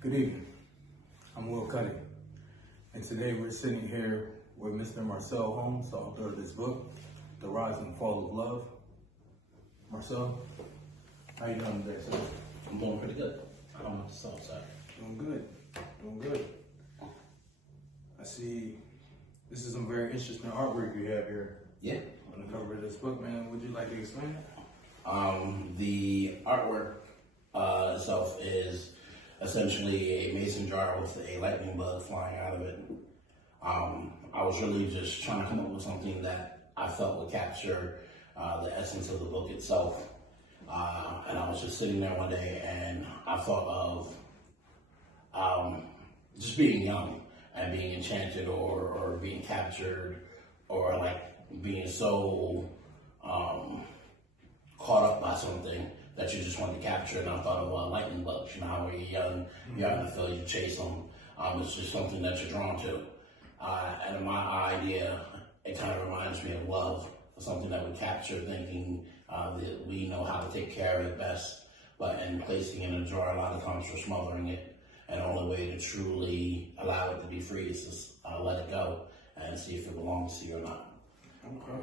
Good evening. I'm Will Cudi, and today we're sitting here with Mr. Marcel Holmes, the author of this book, The Rise and Fall of Love. Marcel, how you doing today, sir? I'm doing pretty good. I don't know what to say outside. Doing good. Doing good. I see this is some very interesting artwork you have here Yeah. on the cover of this book, man. Would you like to explain it? The artwork itself is essentially a mason jar with a lightning bug flying out of it. I was really just trying to come up with something that I felt would capture the essence of the book itself. And I was just sitting there one day and I thought of just being young and being enchanted or being captured or like being so caught up by something that you just want to capture. And I thought of lightning bugs. You know how when you're young, you're out in the field, you chase them. It's just something that you're drawn to. And in my idea, it kind of reminds me of love, something that we capture, thinking that we know how to take care of it best, but in placing it in a jar, a lot of times we're smothering it. And the only way to truly allow it to be free is to let it go and see if it belongs to you or not. Okay.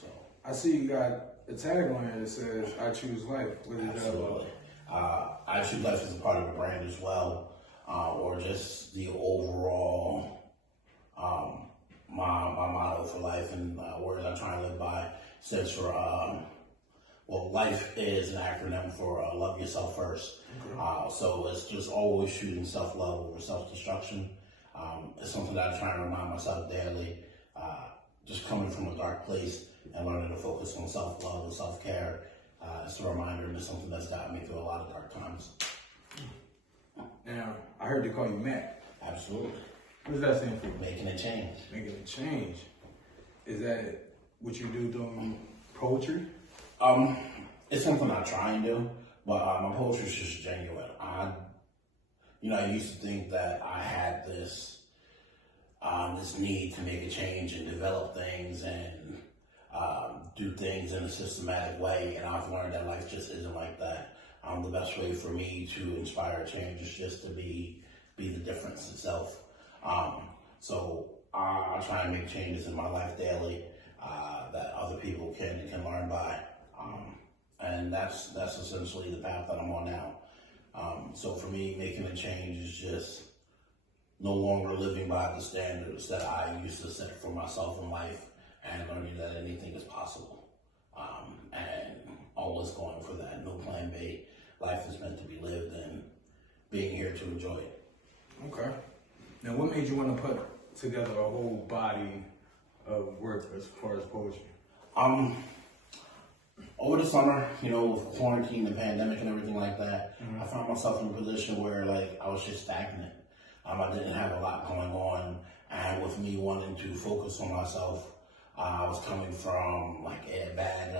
So I see you got a tag on here that says, I choose life. What is that about? absolutely. I choose life as a part of the brand as well, or just the overall my motto for life and words I try and live by. Says for well, life is an acronym for love yourself first. Okay. So it's just always shooting self-love over self-destruction. It's something that I try and remind myself daily. Just coming from a dark place and learning to focus on self-love and self-care. It's a reminder and it's something that's gotten me through a lot of dark times. Now, I heard they call you Mac. Absolutely. What does that stand for? Making a change. Making a change. Is that what you do doing poetry? It's something I try and do, but my poetry is just genuine. I used to think that I had this need to make a change and develop things and do things in a systematic way, and I've learned that life just isn't like that. The best way for me to inspire change is just to be the difference itself. So I try and make changes in my life daily that other people can learn by. And that's essentially the path that I'm on now. So for me, making a change is just no longer living by the standards that I used to set for myself in life and learning that anything is possible. And always going for that, no plan B. Life is meant to be lived and being here to enjoy it. Okay. Now, what made you want to put together a whole body of work as far as poetry? Over the summer, with quarantine, the pandemic and everything like that, I found myself in a position where I was just stagnant. I didn't have a lot going on, and with me wanting to focus on myself, I was coming from a bad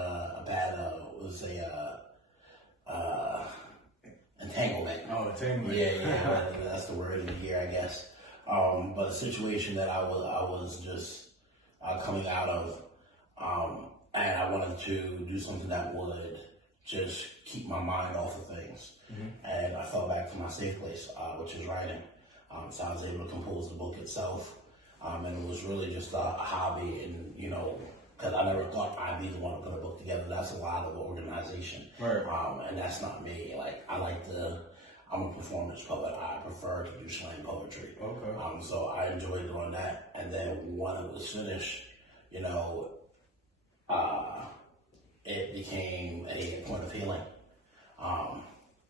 entanglement. Oh, entanglement. Yeah, that's the word in here, I guess. But a situation that I was just coming out of, and I wanted to do something that would just keep my mind off of things. And I fell back to my safe place, which is writing. So I was able to compose the book itself. And it was really just a hobby and, because I never thought I'd be the one to put a book together. That's a lot of organization. Right. And that's not me. I'm a performance poet. I prefer to do slam poetry. Okay. So I enjoyed doing that. And then when it was finished, it became a point of healing.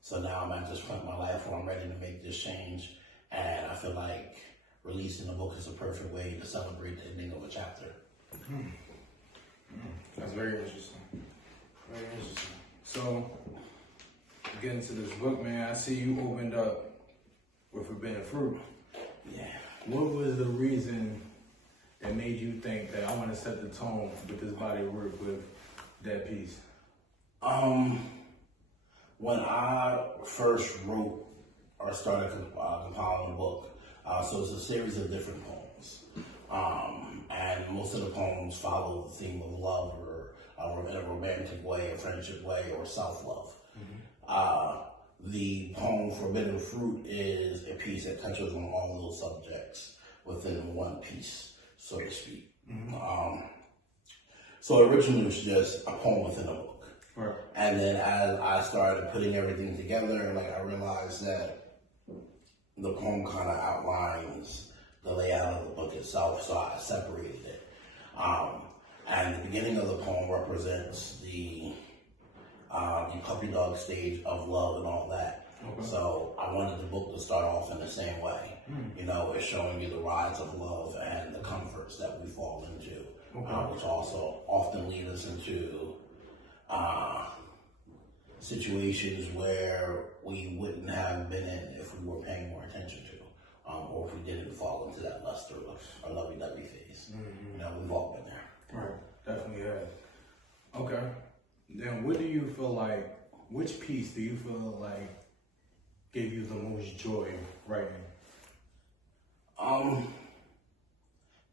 So now I'm at this point in my life where I'm ready to make this change. And I feel like releasing a book is a perfect way to celebrate the ending of a chapter. That's very interesting. Very interesting. So, getting to this book, man, I see you opened up with Forbidden Fruit. Yeah. What was the reason that made you think that I want to set the tone with this body of work with that piece? When I first wrote or started compiling a book, so it's a series of different poems. And most of the poems follow the theme of love or in a romantic way, a friendship way, or self-love. the poem Forbidden Fruit is a piece that touches on all those subjects within one piece, so to speak. So originally it was just a poem within a book. Right. And then as I started putting everything together, like I realized that the poem kind of outlines the layout of the book itself, so I separated it. And the beginning of the poem represents the puppy dog stage of love and all that. Okay. So I wanted the book to start off in the same way. You know, it's showing you the rise of love and the comforts that we fall into, which also often lead us into situations where we wouldn't have been in if we were paying more attention to, or if we didn't fall into that luster or lovey-dovey phase. You know, we've all been there. Right, definitely have. Okay. Then what do you feel like, which piece do you feel like gave you the most joy writing?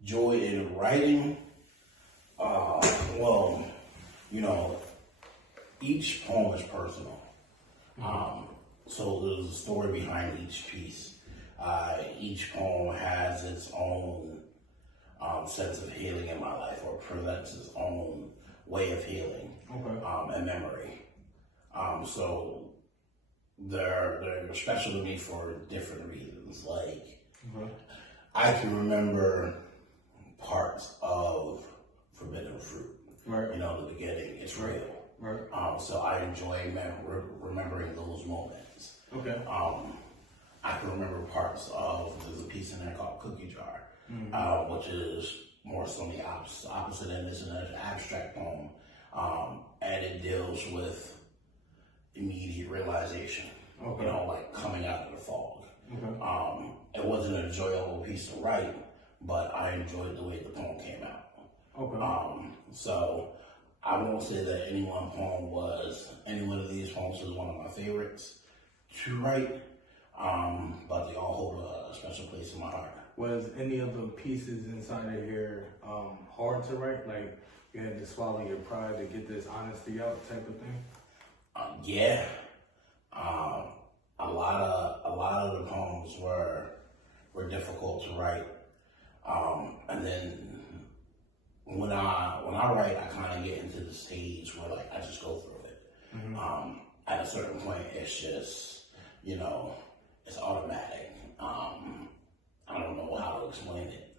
Joy in writing, well, you know, each poem is personal. So there's a story behind each piece. Each poem has its own sense of healing in my life, or presents its own way of healing and memory. So they're special to me for different reasons. Like, I can remember parts of Forbidden Fruit. Right. You know, the beginning, it's real. Right. So I enjoy remembering those moments. Okay. I can remember parts of, there's a piece in there called Cookie Jar, which is more so the opposite end. It's an abstract poem, and it deals with immediate realization. You know, like coming out of the fog. It wasn't an enjoyable piece to write, but I enjoyed the way the poem came out. So I won't say that any one of these poems was one of my favorites to write, but they all hold a special place in my heart. Was any of the pieces inside of here hard to write? Like you had to swallow your pride to get this honesty out type of thing? Yeah. A lot of the poems were difficult to write. And then when I write, I kind of get into the stage where like I just go through it. At a certain point, it's just, you know, it's automatic. I don't know how to explain it.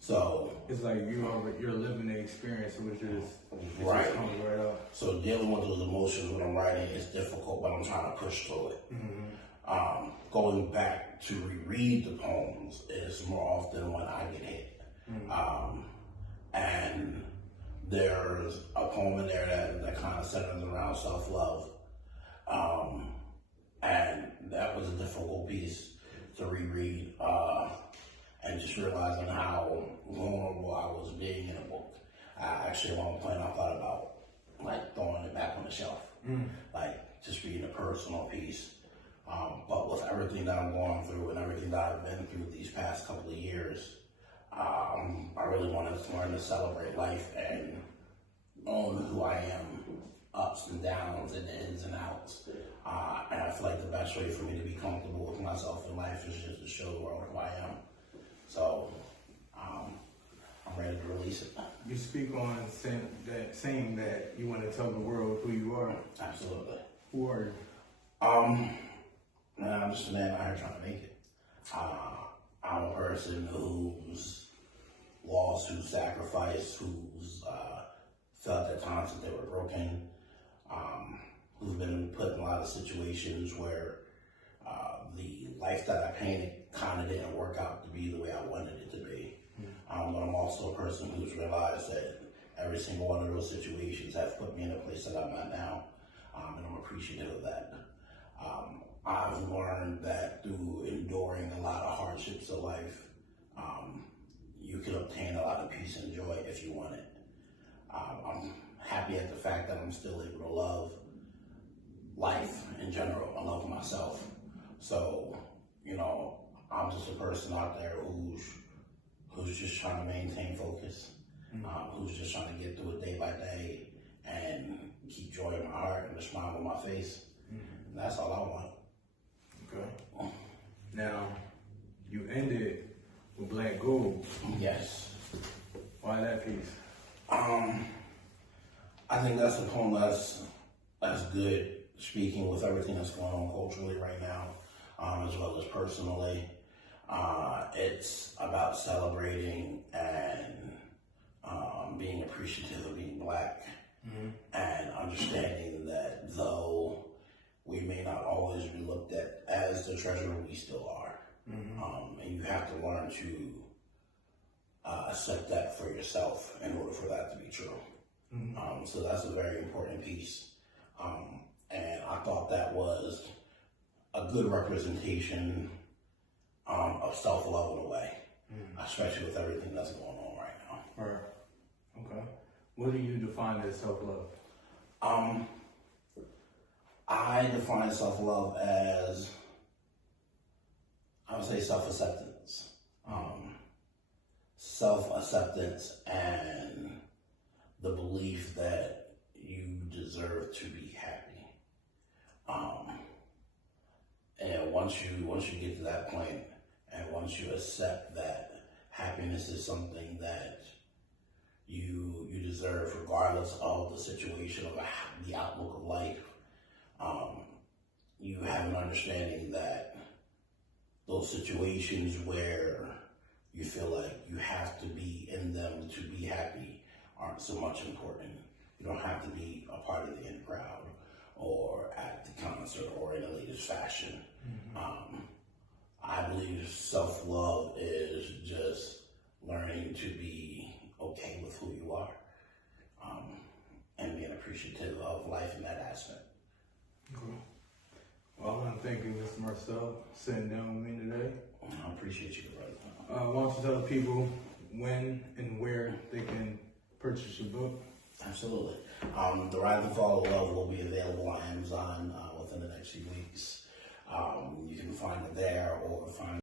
So it's like you're living the experience, which is right. Just comes right up. So dealing with those emotions when I'm writing is difficult, but I'm trying to push through it. Going back to reread the poems is more often when I get hit. And there's a poem in there that kind of centers around self-love. And that was a difficult piece to reread, and just realizing how vulnerable I was being in a book. Actually, at one point I thought about like throwing it back on the shelf, like just being a personal piece. But with everything that I'm going through and everything that I've been through these past couple of years, I really wanted to learn to celebrate life and own who I am, ups and downs and ins and outs. And I feel like the best way for me to be comfortable with myself in life is just to show the world who I am. So I'm ready to release it. You speak on saying that you want to tell the world who you are. Absolutely. Who are you? I'm just a man out here trying to make it. I'm a person who's lost, who's sacrificed, who's felt at times that they were broken, who's been put in a lot of situations where the life that I painted kind of didn't work out to be the way I wanted it to be. But I'm also a person who's realized that every single one of those situations have put me in a place that I'm at now, and I'm appreciative of that. I've learned that through enduring a lot of hardships of life, you can obtain a lot of peace and joy if you want it. I'm happy at the fact that I'm still able to love life in general. I love myself. So, you know, I'm just a person out there who's just trying to maintain focus, who's just trying to get through it day by day and keep joy in my heart and a smile on my face. And that's all I want. Now, you ended with Black Gold. Yes. Why that piece? I think that's a poem that's good, speaking with everything that's going on culturally right now, as well as personally. It's about celebrating and being appreciative of being Black, and understanding that though we may not always be looked at as the treasure, we still are. And you have to learn to accept that for yourself in order for that to be true. So that's a very important piece. And I thought that was a good representation of self-love in a way, especially with everything that's going on right now. Right. Okay. What do you define as self-love? I define self-love as, I would say, self-acceptance. Self-acceptance and the belief that you deserve to be happy. And once you get to that point, and once you accept that happiness is something that you deserve, regardless of the situation or the outlook of life, you have an understanding that those situations where you feel like you have to be in them to be happy aren't so much important. You don't have to be a part of the in crowd or at the concert or in the latest fashion. I believe self-love is just learning to be okay with who you are, and being appreciative of life in that aspect. Okay. Well, I'm thanking Mr. Marcel sitting down with me today. I appreciate you, brother. Why don't you tell people when and where they can purchase your book? Absolutely. The Rise and Fall of Love will be available on Amazon within the next few weeks. You can find it there or find